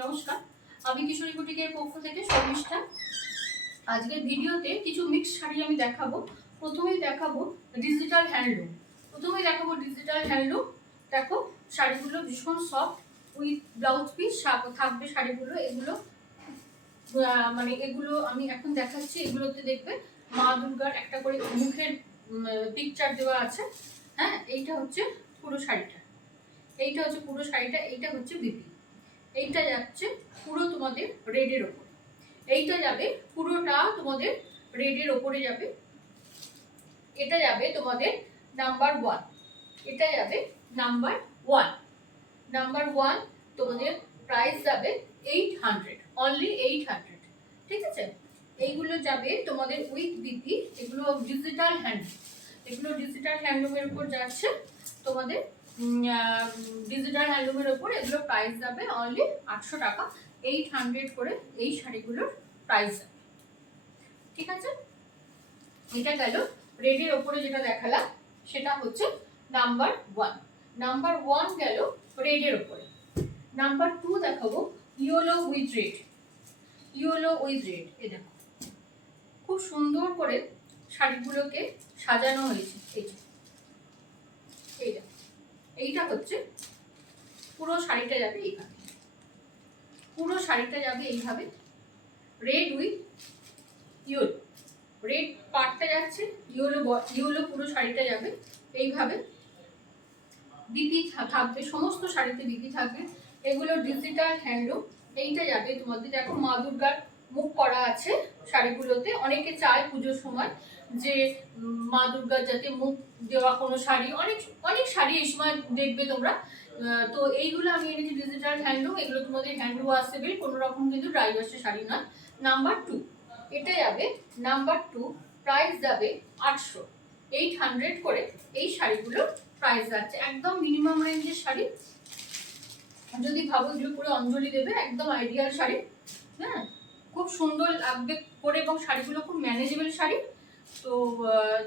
নমস্কার, আমি কিশোরী বুটিকের পক্ষ থেকে শর্মিষ্ঠা। আজকের ভিডিওতে কিছু মিক্স শাড়ি আমি দেখাবো। প্রথমেই দেখাবো ডিজিটাল হ্যান্ডলুম। দেখো, শাড়িগুলো ভীষণ সফট, উইথ ব্লাউজ পিস থাকবে শাড়িগুলো। এগুলো এগুলো আমি এখন দেখাচ্ছি। এগুলোতে দেখবে মা দুর্গার একটা করে মুখের পিকচার দেওয়া আছে। হ্যাঁ, এইটা হচ্ছে পুরো শাড়িটা, এইটা হচ্ছে বিপি। এইটা যাচ্ছে পুরো তোমাদের রেডের ওপরে, এইটা যাবে পুরোটা তোমাদের রেডের ওপরে যাবে। এটা যাবে তোমাদের নাম্বার 1, এটা যাবে নাম্বার 1। নাম্বার 1 তোমাদের প্রাইস যাবে 800, অনলি 800। ঠিক আছে, এইগুলো যাবে তোমাদের উইথ বিপি। এগুলো ডিজিটাল হ্যান্ডলুমের উপর যাচ্ছে তোমাদের। ডিজিটাল হ্যান্ডলুমের উপর এগুলো প্রাইস যাবে অনলি 800 টাকা। 800 করে এই শাড়িগুলোর প্রাইস যাবে। ঠিক আছে, এটা গেল রেডের ওপরে যেটা দেখালাম, সেটা হচ্ছে নাম্বার 1। নাম্বার 1 গেল রেডের ওপরে। নাম্বার 2 দেখাবো ইয়েলো উইথ রেড। এই দেখো, খুব সুন্দর করে শাড়িগুলোকে সাজানো হয়েছে। এইটা হচ্ছে পুরো শাড়িটা যাবে এইভাবে, রেড উইথ ইয়েলো। রেড পার্টটা যাচ্ছে, ইয়েলো পুরো শাড়িটা যাবে এইভাবে। বিপি থাকবে, সমস্ত শাড়িতে বিপি থাকবে। এগুলো ডিজিটাল হ্যান্ডলুম। এইটা যাবে তোমাদের, দেখো মা দুর্গার মুখ করা আছে শাড়িগুলোতে। অনেকে চায় পুজোর সময় যে মা দুর্গার যাতে মুখ দেওয়া কোনো শাড়ি, অনেক শাড়ি এই সময় দেখবে তোমরা। তো এইগুলো আমি এনেছি ডিজিটাল হ্যান্ডলুম। এগুলো তোমাদের হ্যান্ড ওয়াশেবল, কোনো রকম কিন্তু ড্রাই ওয়াশের শাড়ি নয়। নাম্বার 2, এটা যাবে নাম্বার 2, প্রাইস যাবে 800, 800 করে এই শাড়িগুলোর প্রাইস যাচ্ছে। একদম মিনিমাম রেঞ্জের শাড়ি। যদি ভাবো যে পুরো অঞ্জলি দেবে, একদম আইডিয়াল শাড়ি। হ্যাঁ, খুব সুন্দর লাগবে পরে, এবং শাড়িগুলো খুব ম্যানেজেবল শাড়ি। তো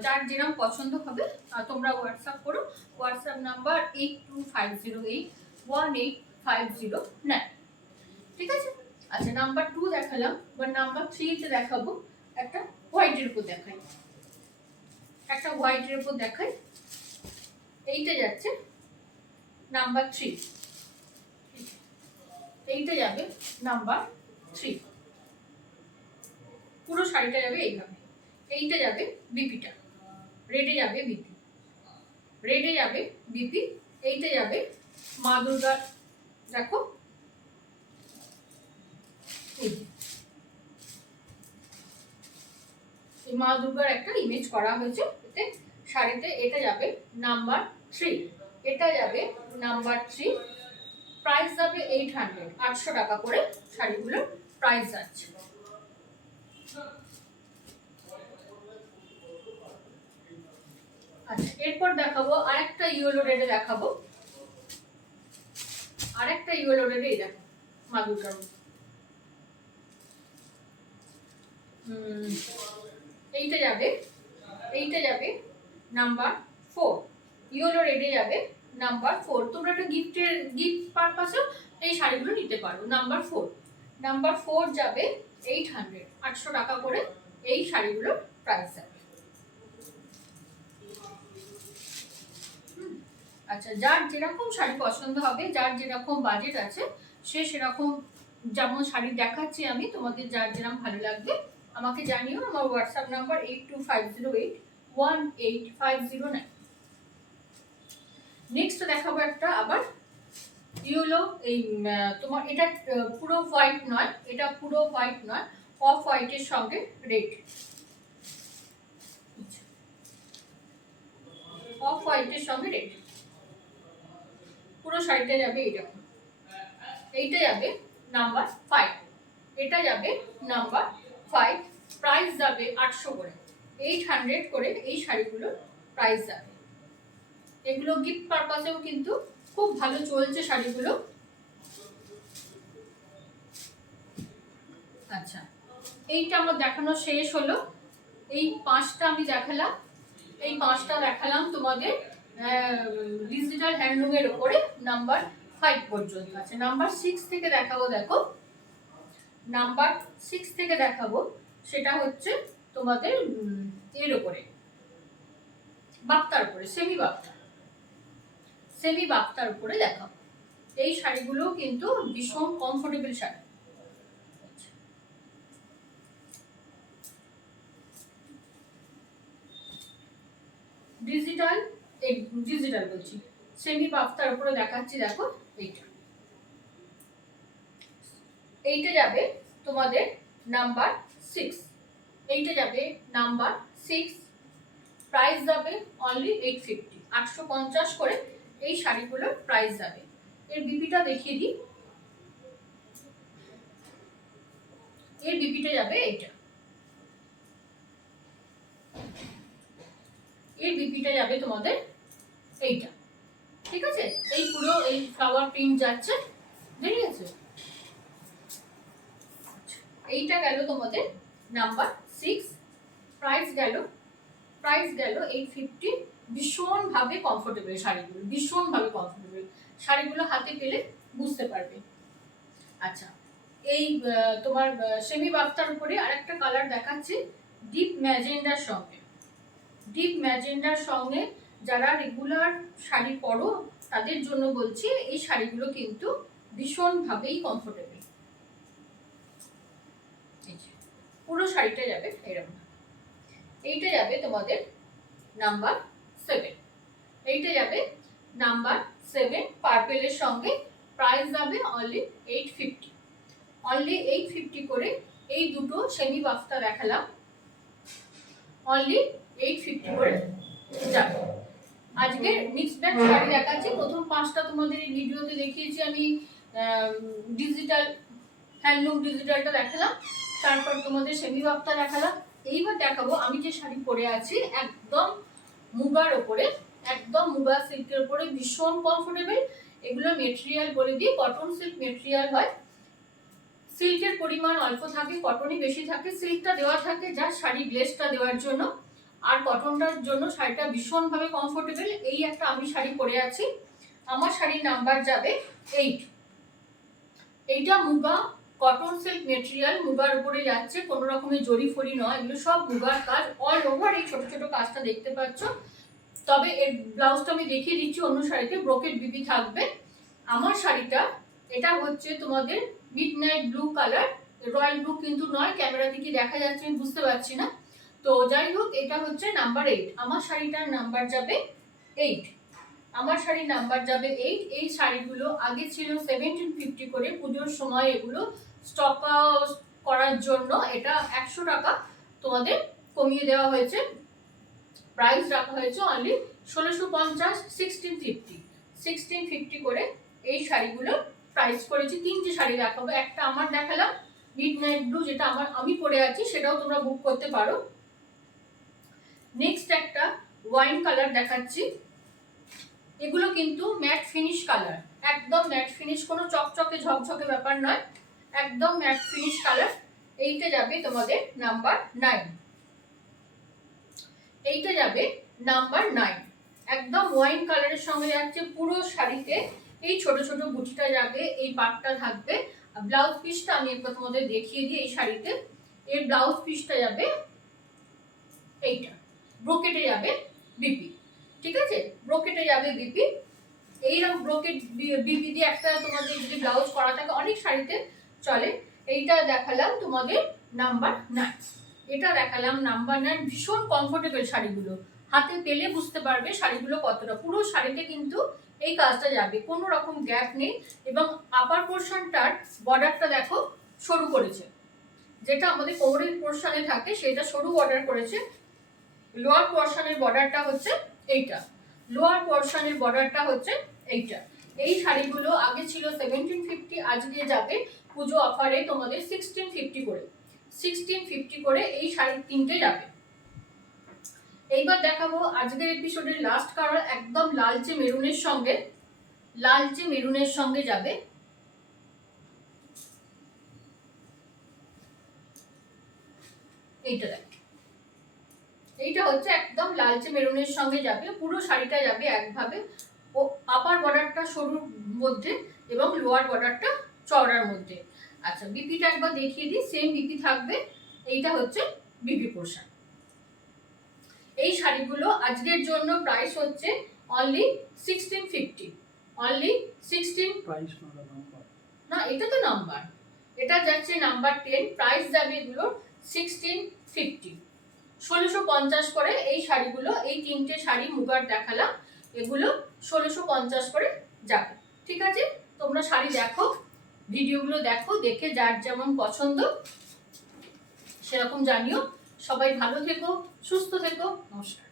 যার যেরকম পছন্দ হবে তোমরা হোয়াটসঅ্যাপ করো। WhatsApp number 8250818509। ঠিক আছে, আচ্ছা নাম্বার 2 দেখালাম। বা নাম্বার 3 তে দেখাবো একটা হোয়াইটের উপর দেখাই। এইটা যাচ্ছে নাম্বার 3, এইটা যাবে নাম্বার 3। পুরো শাড়িটা যাবে এইভাবে। এইটা যাবে বিপিটা, রেডে যাবে বিপি। এইটা যাবে মা দুর্গার, দেখো এই মা দুর্গার একটা ইমেজ করা হয়েছে এতে শাড়িতে। এটা যাবে নাম্বার 3, এটা যাবে নাম্বার 3। প্রাইস যাবে 800, 800 টাকা করে শাড়িগুলোর প্রাইস যাচ্ছে। আচ্ছা, এরপর দেখাবো আরেকটা ইয়েলো রেডে দেখাবো। এই দেখো মা দুর্গার, এইটা যাবে নাম্বার 4। ইয়েলো রেডে যাবে নাম্বার 4। তোমরা একটা গিফট পারপাসে এই শাড়িগুলো নিতে পারো। নাম্বার 4 যাবে 800, 800 টাকা করে এই শাড়িগুলোর প্রাইস যাবে। আচ্ছা, যার যেরকম শাড়ি পছন্দ হবে, যার যেরকম বাজেট আছে, সে সেরকম যেমন শাড়ি দেখাচ্ছি আমি তোমাদের, যার যেরকম ভালো লাগবে আমাকে জানিও। আমার হোয়াটসঅ্যাপ নাম্বার 8250818509। নেক্সট দেখাবো একটা আবার ইয়েলো। এই তোমার এটা পুরো হোয়াইট নয়, অফ হোয়াইটের সঙ্গে রেড। পুরো শাড়িটা যাবে এইরকম। এইটা যাবে নাম্বার 5, এটা যাবে নাম্বার 5। প্রাইস যাবে 800 করে, 800 করে এই শাড়িগুলোর প্রাইস যাবে। এগুলো গিফট পারপাসেও কিন্তু খুব ভালো চলছে শাড়িগুলো। আচ্ছা, এইটা আমার দেখানো শেষ হলো। এই 5টা আমি দেখালাম তোমাদের ডিজিটাল হ্যান্ডলুমের উপরে নাম্বার 5 পর্যন্ত আছে। নাম্বার 6 থেকে দেখাবো, দেখো নাম্বার 6 থেকে দেখাবো, সেটা হচ্ছে তোমাদের এর উপরে বাক্তার উপরে, সেমি বাক্তার উপরে দেখাবো। এই শাড়িগুলো কিন্তু ভীষণ কমফোর্টেবল শাড়ি। ডিজিটাল বলছি, সেমি বাক্তার উপরে দেখাচ্ছি। দেখো এইটা যাবে তোমাদের নাম্বার 6, এইটা যাবে নাম্বার 6, প্রাইস যাবে অনলি 850, 850 করে এই শাড়িগুলোর প্রাইস যাবে। এর বিপিটা দেখিয়ে দিই, এর বিপিটা যাবে এইটা, এর বিপিটা যাবে তোমাদের এইটা, ঠিক আছে। এই পুরো এই ফ্লাওয়ার প্রিন্ট যাচ্ছে, ঠিক আছে। এইটা গেল তোমাদের নাম্বার 6, প্রাইস গেল 850। ভীষণ ভাবে কমফোর্টেবল শাড়িগুলো, ভীষণ ভাবে কমফোর্টেবল শাড়িগুলো, হাতে পেলে বুঝতে পারবে। আচ্ছা, এই তোমার সেমি বাফতার উপরে আরেকটা কালার দেখাচ্ছি, ডিপ ম্যাজেন্ডার সঙ্গে যারা রেগুলার শাড়ি পরো তাদের জন্য বলছি, এই শাড়িগুলো কিন্তু ভীষণ ভাবেই কমফোর্টেবল। পুরো শাড়িটা যাবে এরকম। এইটা যাবে তোমাদের নাম্বার 7, এইটা যাবে নাম্বার 7 পার্পেলের সঙ্গে, প্রাইস যাবে অনলি 850, অনলি 850 করে। এই দুটো সেমি বাফতা দেখালাম, অনলি 850 করে যাবে। আজকে মিক্সড ব্যাগ শাড়ি দেখাচ্ছি। প্রথম 5টা তোমাদের এই ভিডিওতে দেখিয়েছি আমি, ডিজিটাল হ্যান্ডলুম ডিজিটালটা দেখালাম, তারপর তোমাদের সেমি বাফতা দেখালাম। এইবার দেখাবো আমি যে শাড়ি পরে আছি, একদম মুগার ওপরে, একদম মুগা সিল্কের উপরে, ভীষণ কমফোর্টেবল। এগুলো মেটেরিয়াল বলে দিই, কটন সিল্ক মেটেরিয়াল হয়, সিল্কের পরিমাণ অল্প থাকে, কটনই বেশি থাকে। সিল্কটা দেওয়া থাকে যা শাড়ি গ্লেজটা দেওয়ার জন্য, আর কটনটার জন্য শাড়িটা ভীষণভাবে কমফোর্টেবল। এই একটা আমি শাড়ি পরে আছি, আমার শাড়ির নাম্বার যাবে 8। এইটা মুগা কটন সিল্ক মেটেরিয়াল, মুগার উপরে যাচ্ছে, কোনো রকমের জরি ফরি নয়, এগুলো সব মুগার কাজ, অল ওভার এই ছোট ছোট কাজটা দেখতে পাচ্ছ। তবে এর ব্লাউজটা আমি দেখিয়ে দিচ্ছি, অন্য শাড়িতে ব্রোকেট বিপি থাকবে। আমার শাড়িটা এটা হচ্ছে তোমাদের midnight blue colour, royal blue কিন্তু নয়, ক্যামেরা থেকে দেখা যাচ্ছে আমি বুঝতে পারছি না। তো যাই হোক, এটা হচ্ছে নাম্বার 8, আমার শাড়িটার নাম্বার যাবে 8, আমার শাড়ির নাম্বার যাবে 8। এই শাড়িগুলো আগে ছিল 1750 করে, পুজোর সময় এগুলো স্টক করার জন্য এটা 100 টাকা তোমাদের কমিয়ে দেওয়া হয়েছে, প্রাইস রাখা হয়েছে অনলি 1650, 1650 করে এই শাড়িগুলো প্রাইস করেছি। 3টে শাড়ি দেখাবো, একটা আমার দেখালাম মিডনাইট ব্লু, যেটা আমি পরে আছি, সেটাও তোমরা বুক করতে পারো। নেক্সট একটা ওয়াইন কালার দেখাচ্ছি, এগুলো কিন্তু ম্যাট ফিনিশ কালার, একদম ম্যাট ফিনিশ, কোনো চকচকে ঝকঝকে ব্যাপার নয়, একদম ম্যাট ফিনিশ কালার। এইটা যাবে তোমাদের নাম্বার 9, এইটা যাবে নাম্বার 9, একদম ওয়াইন কালারের সঙ্গে যাচ্ছে পুরো শাড়িতে। এই ছোট ছোট বুটিটা যাবে, এই পাটটা থাকবে। ব্লাউজ পিসটা আমি একবার তোমাদের দেখিয়ে দিই, এই শাড়িতে এর ব্লাউজ পিসটা যাবে এইটা, ব্রোকেটে যাবে বিপি, ঠিক আছে, ব্রোকেটে যাবে বিপি। এইরকম ব্রোকেট বিপি দিয়ে একটা তোমাদের যদি ব্লাউজ করা থাকে, অনেক শাড়িতে চলে। এইটা দেখালাম তোমাদের নাম্বার 9, এটা দেখালাম নাম্বার 9। ভীষণ কমফোর্টেবল শাড়িগুলো, হাতে পেলে বুঝতে পারবে শাড়িগুলো কতটা। পুরো শাড়িতে কিন্তু এই কাজটা যাবে, কোনো রকম গ্যাপ নেই। এবং আপার পোর্শনটার বর্ডারটা দেখো সরু করেছে, যেটা আমাদের কোমরের পোর্শনে থাকে সেটা সরু বর্ডার করেছে। লোয়ার পোর্শনের বর্ডারটা হচ্ছে এইটা, লোয়ার পোর্শনের বর্ডারটা হচ্ছে এইটা। এই শাড়িগুলো আগে ছিল 1750, আজকে যাবে পুজো অফারে তোমাদের 1650 করে, 1650 করে এই শাড়ি 3টে যাবে। এইবার দেখাবো আজকের এপিসোডের লাস্ট কালার, একদম লালচে মেরুনের সঙ্গে, লালচে মেরুনের সঙ্গে যাবে। এইটা দেখ, এইটা হচ্ছে একদম লালচে মেরুনের সঙ্গে যাবে, পুরো শাড়িটা যাবে একভাবে, ও আপার বর্ডারটা সরুর মধ্যে এবং লোয়ার বর্ডারটা চওড়ার মধ্যে। আচ্ছা, বিপিটা একবার দেখিয়ে দিই। সেম বিপি থাকবে, এইটা হচ্ছে বিপি পোর্শন। এই শাড়িগুলো আজকের জন্য প্রাইস হচ্ছে অনলি 1650, অনলি 16। প্রাইস নাম্বার না, এটা তো নাম্বার, এটা যাচ্ছে নাম্বার 10, প্রাইস যাবে এগুলো 1650, 1650 করে এই শাড়িগুলো। এই তিনটে শাড়ি মুগার দেখালাম, এগুলো 1650 করে যাবে। ঠিক আছে, তোমরা শাড়ি দেখো, ভিডিওগুলো দেখো, দেখে যার যেমন পছন্দ সেরকম জানিও। সবাই ভালো থেকো, সুস্থ থেকো, নমস্কার।